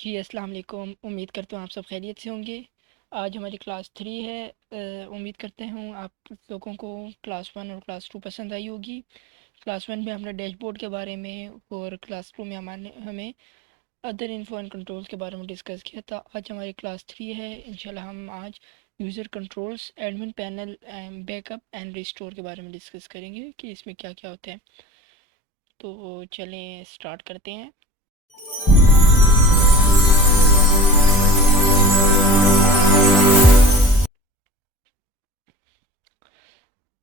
जी अस्सलाम वालेकुम। उम्मीद करता हूँ आप सब खैरियत से होंगे। आज हमारी क्लास 3 है। उम्मीद करते हूँ आप लोगों को क्लास 1 और क्लास 2 पसंद आई होगी। क्लास 1 में हमने डैशबोर्ड के बारे में और क्लास 2 में हमारे हमें अदर इन्फो एंड कंट्रोल्स के बारे में डिस्कस किया था। आज हमारी क्लास 3 है। इंशाल्लाह हम आज user controls, admin panel, backup and restore के बारे में डिस्कस करेंगे कि इसमें क्या क्या होता है। तो चलें स्टार्ट करते हैं।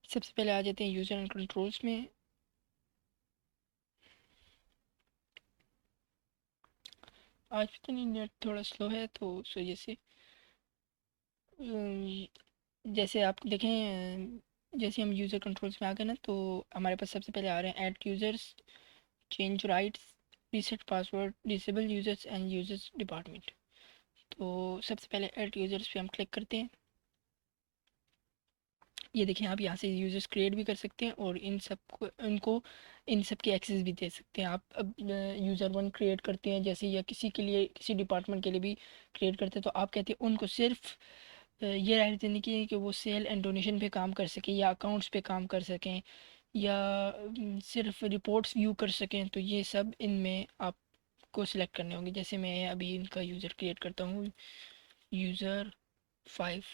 सबसे पहले आ जाते हैं यूज़र एंड कंट्रोल्स में। आज पता नहीं नेट थोड़ा स्लो है तो उस वजह से जैसे आप देखें, जैसे हम यूज़र कंट्रोल्स में आ गए ना तो हमारे पास सबसे पहले आ रहे हैं add users, change rights, reset password, disable users end users department. तो सबसे पहले ऐड यूज़र्स पे हम क्लिक करते हैं। ये देखें, आप यहाँ से यूज़र्स क्रिएट भी कर सकते हैं और इन सब को इनको इन सब की एक्सेस भी दे सकते हैं। आप अब यूज़र 1 क्रिएट करते हैं जैसे, या किसी के लिए किसी डिपार्टमेंट के लिए भी क्रिएट करते हैं, तो आप कहते हैं उनको सिर्फ ये राइट देने की है कि वो सेल एंड डोनेशन पे काम कर सकें या अकाउंट्स पे काम कर सकें या सिर्फ रिपोर्ट्स व्यू कर सकें। तो ये सब इनमें आपको सिलेक्ट करने होंगे। जैसे मैं अभी इनका यूज़र क्रिएट करता हूँ, यूज़र 5,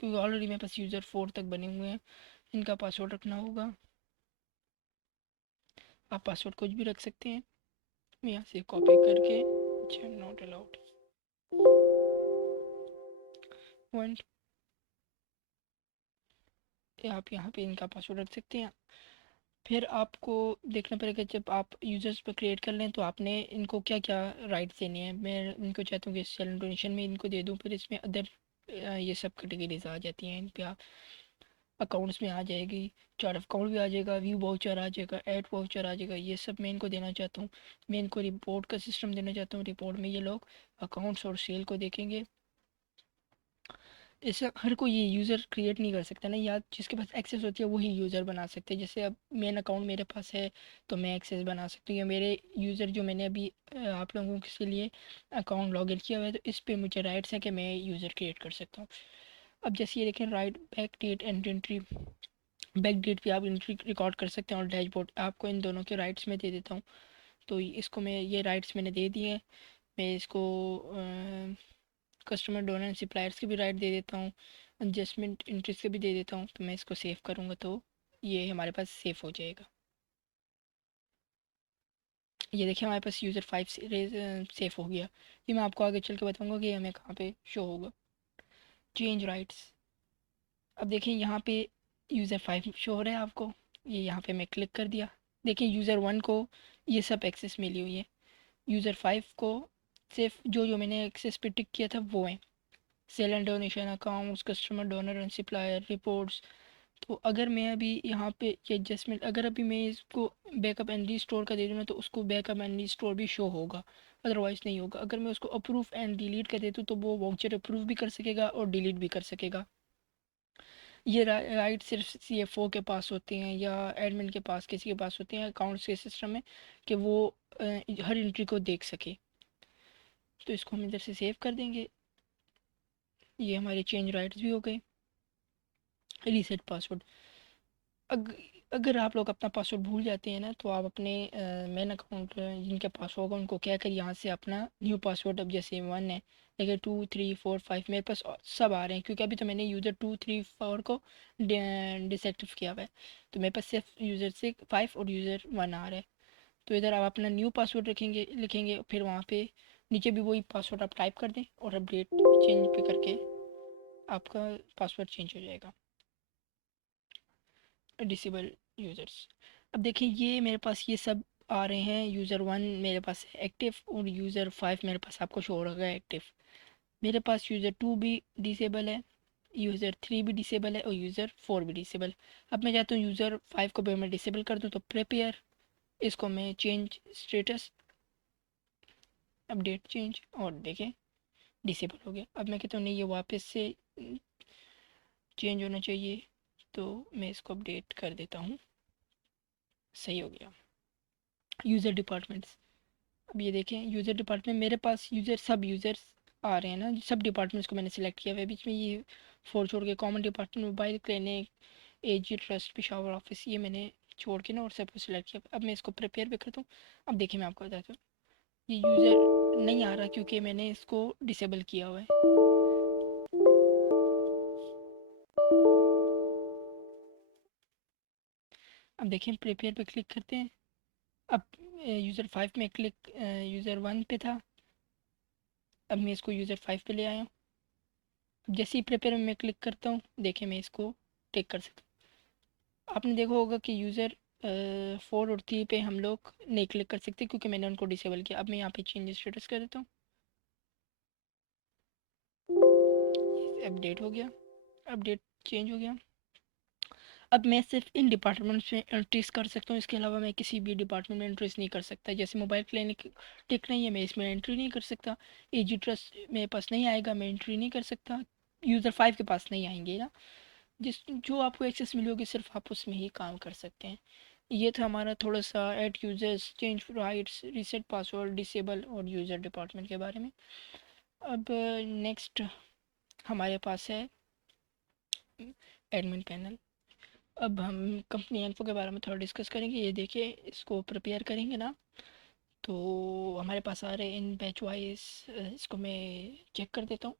क्योंकि ऑलरेडी मेरे पास यूज़र 4 तक बने हुए हैं। इनका पासवर्ड रखना होगा। आप पासवर्ड कुछ भी रख सकते हैं। मैं यहाँ से कॉपी करके, अच्छा नॉट अलाउड 1, आप यहाँ पे इनका पासवर्ड रख सकते हैं। फिर आपको देखना पड़ेगा जब आप यूज़र्स पर क्रिएट कर लें तो आपने इनको क्या क्या राइट्स देने हैं। मैं इनको चाहता हूँ कि सेल डोनेशन में इनको दे दूँ, फिर इसमें अदर ये सब कैटेगरीज आ जाती हैं। इन पे आप अकाउंट्स में आ जाएगी, चार्ट ऑफ अकाउंट भी आ जाएगा, व्यू वाउचर आ जाएगा, ऐड वाउचर आ जाएगा। ये सब मैं इनको देना चाहता हूँ। मैं इनको रिपोर्ट का सिस्टम देना चाहता हूँ। रिपोर्ट में ये लोग अकाउंट्स और सेल को देखेंगे। ऐसे हर कोई ये यूज़र क्रिएट नहीं कर सकता ना, या जिसके पास एक्सेस होती है वही यूज़र बना सकते हैं। जैसे अब मेन अकाउंट मेरे पास है तो मैं एक्सेस बना सकती हूँ, या मेरे यूज़र जो मैंने अभी आप लोगों के लिए अकाउंट लॉगिन किया हुआ है तो इस पे मुझे राइट्स हैं कि मैं यूज़र क्रिएट कर सकता हूँ। अब जैसे ये देखें, write back date and entry, back date पे आप एंट्री रिकॉर्ड कर सकते हैं और डैशबोर्ड, आपको इन दोनों के राइट्स में दे देता हूँ। तो इसको मैं, ये राइट्स मैंने दे दिए हैं। मैं इसको कस्टमर डोनर एंड सप्लायर्स के भी राइट दे देता हूँ, एडजस्टमेंट इंटरेस्ट के भी दे देता हूँ। तो मैं इसको सेव करूँगा तो ये हमारे पास सेव हो जाएगा। ये देखिए हमारे पास यूज़र 5 सेव हो गया। ये मैं आपको आगे चल के बताऊँगा कि हमें कहाँ पे शो होगा। चेंज राइट्स, अब देखिए यहाँ पे यूज़र 5 शो हो रहा है आपको। ये यहाँ पे मैं क्लिक कर दिया। देखिए यूज़र 1 को ये सब एक्सेस मिली हुई है, यूज़र 5 को सिर्फ जो जो मैंने एक्सेस पे टिक किया था वो है। Sale and donation, accounts, customer donor and supplier, reports. तो अगर मैं अभी यहाँ पे ये एडजस्टमेंट, अगर अभी मैं इसको बैकअप एंड रीस्टोर का दे दूँ ना तो उसको बैकअप एंड रीस्टोर भी शो होगा, अदरवाइज़ नहीं होगा। अगर मैं उसको अप्रूव एंड डिलीट कर देता हूँ तो वो वाउचर अप्रूव भी कर सकेगा और डिलीट भी कर सकेगा। ये राइट सिर्फ CFO के पास होते हैं या एडमिन के पास, किसी के पास होते हैं अकाउंट्स के सिस्टम में, कि वो हर एंट्री को देख सके। तो इसको हम इधर से सेव कर देंगे। ये हमारे चेंज राइट्स भी हो गए। रीसेट पासवर्ड, अग, अगर आप लोग अपना पासवर्ड भूल जाते हैं ना तो आप अपने मेन अकाउंट जिनके पास होगा उनको क्या कर यहाँ से अपना न्यू पासवर्ड, अब जैसे 1 है लेकिन 2 3 4 5 मेरे पास सब आ रहे हैं क्योंकि अभी तो मैंने यूज़र 2 3 4 को डिसएक्टिव किया हुआ है। तो मेरे पास सिर्फ यूज़र 5 और यूज़र 1 आ रहा है। तो इधर आप अपना न्यू पासवर्ड रखेंगे, लिखेंगे, फिर वहाँ पे नीचे भी वही पासवर्ड आप टाइप कर दें और अपडेट चेंज पे करके आपका पासवर्ड चेंज हो जाएगा। डिसेबल यूज़र्स, अब देखिए ये मेरे पास ये सब आ रहे हैं। यूज़र 1 मेरे पास है एक्टिव और यूज़र 5 मेरे पास आपको शो हो रहा है एक्टिव। मेरे पास यूज़र 2 भी डिसेबल है, यूज़र 3 भी डिसेबल है और यूज़र 4 भी डिसेबल। अब मैं चाहता हूँ यूज़र 5 को भी मैं डिसेबल कर दूँ, तो प्रिपेयर, इसको मैं चेंज स्टेटस, अपडेट चेंज, और देखें डिसेबल हो गया। अब मैं कहता हूँ नहीं ये वापस से चेंज होना चाहिए, तो मैं इसको अपडेट कर देता हूँ। सही हो गया। यूज़र डिपार्टमेंट्स, अब ये देखें यूज़र डिपार्टमेंट, मेरे पास यूज़र सब यूज़र्स आ रहे हैं ना, सब डिपार्टमेंट्स को मैंने सिलेक्ट किया हुआ है। बीच में ये 4 छोड़ के कॉमन डिपार्टमेंट, मोबाइल, क्लिनिक, एजी ट्रस्ट, पिशावर ऑफिस, ये मैंने छोड़ के ना और सबको सिलेक्ट किया। अब मैं इसको प्रिपेयर भी करता हूँ। अब देखिए मैं आपको बताता हूँ, ये यूज़र नहीं आ रहा क्योंकि मैंने इसको डिसेबल किया हुआ है। अब देखें प्रिपेयर पे क्लिक करते हैं। अब यूज़र 5 में क्लिक, यूज़र 1 पे था, अब मैं इसको यूज़र 5 पे ले आया हूँ। जैसे ही प्रिपेयर में मैं क्लिक करता हूँ, देखें मैं इसको टेक कर सकता हूँ। आपने देखा होगा कि यूज़र 4 और 3 पे हम लोग नहीं क्लिक कर सकते क्योंकि मैंने उनको डिसेबल किया। अब मैं यहाँ पे चेंज स्टेटस कर देता हूँ, अपडेट हो गया, अपडेट चेंज हो गया। अब मैं सिर्फ इन डिपार्टमेंट्स में एंट्रीज कर सकता हूँ, इसके अलावा मैं किसी भी डिपार्टमेंट में एंट्रीज नहीं कर सकता। जैसे मोबाइल क्लिनिक टिक नहीं है, मैं इसमें एंट्री नहीं कर सकता। एजी ट्रस्ट मेरे पास नहीं आएगा, मैं एंट्री नहीं कर सकता। यूज़र 5 के पास नहीं आएंगे ना, जिस जो आपको एक्सेस मिली होगी सिर्फ आप उसमें ही काम कर सकते हैं। ये था हमारा थोड़ा सा add users, change rights, reset password, disable और यूज़र डिपार्टमेंट के बारे में। अब नेक्स्ट हमारे पास है एडमिन पैनल। अब हम कंपनी इन्फो के बारे में थोड़ा डिस्कस करेंगे। ये देखिए इसको प्रिपेयर करेंगे ना, तो हमारे पास आ रहे हैं इन बैच वाइज। इसको मैं चेक कर देता हूँ।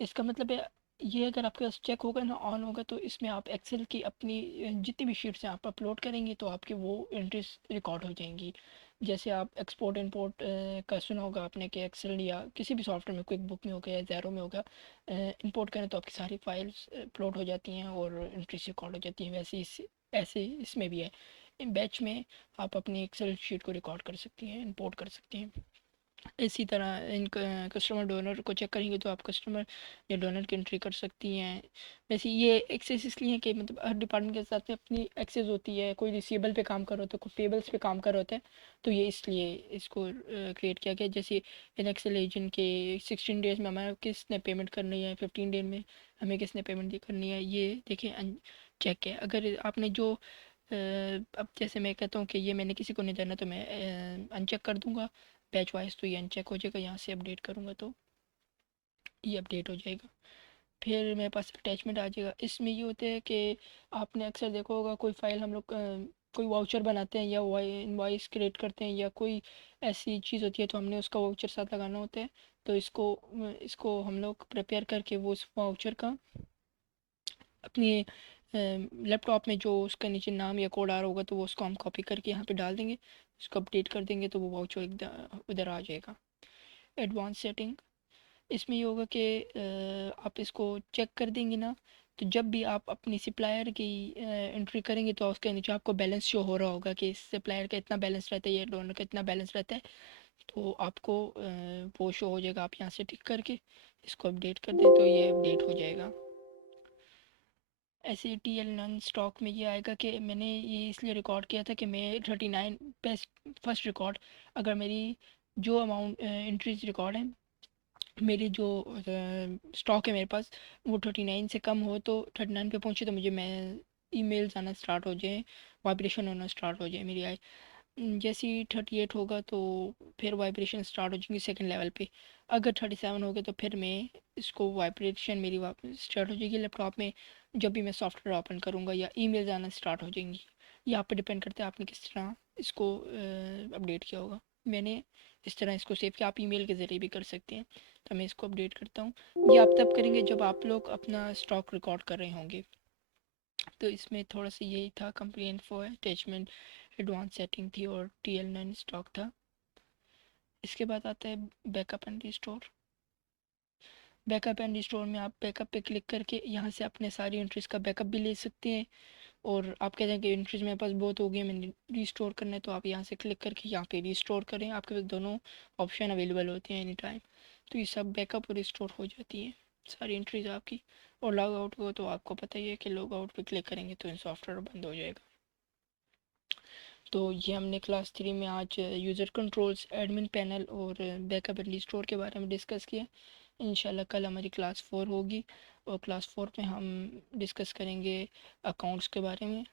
इसका मतलब है ये अगर आपके पास चेक होगा ना, ऑन होगा, तो इसमें आप एक्सेल की अपनी जितनी भी शीट्स हैं आप अपलोड करेंगे तो आपके वो एंट्रीज रिकॉर्ड हो जाएंगी। जैसे आप एक्सपोर्ट इंपोर्ट का सुना होगा आपने कि एक्सेल या किसी भी सॉफ्टवेयर में, क्विक बुक में हो गया या ज़ेरो में होगा, इंपोर्ट करें तो आपकी सारी फाइल्स अपलोड हो जाती हैं और एंट्रीज रिकॉर्ड हो जाती हैं। वैसे ऐसे इसमें भी है। इन बैच में आप अपनी एक्सेल शीट को रिकॉर्ड कर सकती हैं, इंपोर्ट कर सकती हैं। इसी तरह इन कस्टमर डोनर को चेक करेंगे तो आप कस्टमर या डोनर की एंट्री कर सकती हैं। वैसे ये एक्सेस इसलिए है कि मतलब हर डिपार्टमेंट के साथ में अपनी एक्सेस होती है। कोई रिसीवेबल पे काम कर रहा होता है, कोई पेबल्स पे काम कर रहा होता है, तो ये इसलिए इसको क्रिएट किया गया। जैसे इन एक्सेल एजेंट के 16 डेज में हमारा किसने पेमेंट करनी है, 15 डेज में हमें किसने पेमेंट करनी है, ये देखें चेक है। अगर आपने जो अब जैसे मैं कहता हूँ कि ये मैंने किसी को नहीं देना तो मैं अनचेक कर दूंगा बैच वाइज, तो ये अनचेक हो जाएगा। यहाँ से अपडेट करूँगा तो ये अपडेट हो जाएगा। फिर मेरे पास अटैचमेंट आ जाएगा। इसमें ये होता है कि आपने अक्सर देखा होगा कोई फाइल हम लोग कोई वाउचर बनाते हैं या इनवॉइस क्रिएट करते हैं या कोई ऐसी चीज़ होती है तो हमने उसका वाउचर साथ लगाना होता है। तो इसको हम लोग प्रिपेयर करके वो उस वाउचर का अपनी लैपटॉप में जो उसका नीचे नाम या कोड आ रहा होगा तो वो उसको हम कॉपी करके यहाँ पे डाल देंगे, उसको अपडेट कर देंगे तो वो वाउचर उधर आ जाएगा। एडवांस सेटिंग, इसमें ये होगा कि आप इसको चेक कर देंगे ना, तो जब भी आप अपनी सप्लायर की एंट्री करेंगे तो उसके नीचे आपको बैलेंस शो हो रहा होगा कि इस सप्लायर का इतना बैलेंस रहता है, ये डोनर का इतना बैलेंस रहता है, तो आपको वो शो हो जाएगा। आप यहाँ से टिक करके इसको अपडेट कर दें तो ये अपडेट हो जाएगा। ऐसे टी एल नन स्टॉक में ये आएगा कि मैंने ये इसलिए रिकॉर्ड किया था कि मैं 39 बेस्ट फर्स्ट रिकॉर्ड, अगर मेरी जो अमाउंट एंट्रीज रिकॉर्ड है, मेरी जो स्टॉक है मेरे पास, वो 39 से कम हो, तो 39 पे पहुंचे तो मुझे मैं ईमेल्स आना स्टार्ट हो जाए, वाइब्रेशन होना स्टार्ट हो जाए मेरी आई। जैसे ही 38 होगा तो फिर वाइब्रेशन स्टार्ट हो जाएंगी सेकंड लेवल पे। अगर 37 हो गया तो फिर मैं इसको वाइब्रेशन मेरी वापस स्टार्ट हो जाएगी लैपटॉप में जब भी मैं सॉफ्टवेयर ओपन करूँगा, या ईमेल्स आना स्टार्ट हो जाएंगी। ये आप पे डिपेंड करता है आपने किस तरह इसको अपडेट किया होगा। मैंने इस तरह इसको सेव किया, आप ईमेल के ज़रिए भी कर सकते हैं। तो मैं इसको अपडेट करता हूँ। ये आप तब करेंगे जब आप लोग अपना स्टॉक रिकॉर्ड कर रहे होंगे। तो इसमें थोड़ा सा यही था, कंपनी इन्फो है, अटैचमेंट, एडवांस सेटिंग थी और टी एल नाइन स्टॉक था। इसके बाद आता है backup and restore. Backup and restore में आप बैकअप पे क्लिक करके यहाँ से अपने सारी एंट्रीज का बैकअप भी ले सकते हैं। और आप कहते हैं कि एंट्रीज मेरे पास बहुत हो गई है, मैंने रिस्टोर करना है, तो आप यहाँ से क्लिक करके यहाँ पे रिस्टोर करें। आपके पास दोनों ऑप्शन अवेलेबल होते हैं एनी टाइम। तो ये सब बैकअप और रिस्टोर हो जाती है सारी एंट्रीज आपकी। और लॉग आउट को तो आपको पता ही है कि लॉग आउट पे क्लिक करेंगे तो सॉफ्टवेयर बंद हो जाएगा। तो ये हमने क्लास 3 में आज यूज़र कंट्रोल्स, एडमिन पैनल और बैकअप एंड रिस्टोर के बारे में डिस्कस किया। इंशाल्लाह कल हमारी क्लास 4 होगी और क्लास 4 में हम डिस्कस करेंगे अकाउंट्स के बारे में।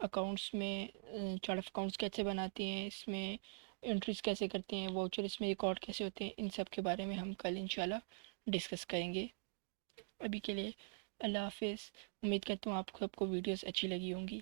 अकाउंट्स में चार्ट ऑफ अकाउंट्स कैसे बनाते हैं, इसमें एंट्रीज कैसे करते हैं, वाउचर इसमें रिकॉर्ड कैसे होते हैं, इन सब के बारे में हम कल इंशाल्लाह डिस्कस करेंगे। अभी के लिए अल्लाह हाफिज़। उम्मीद करता हूँ आपको वीडियोस अच्छी लगी होंगी।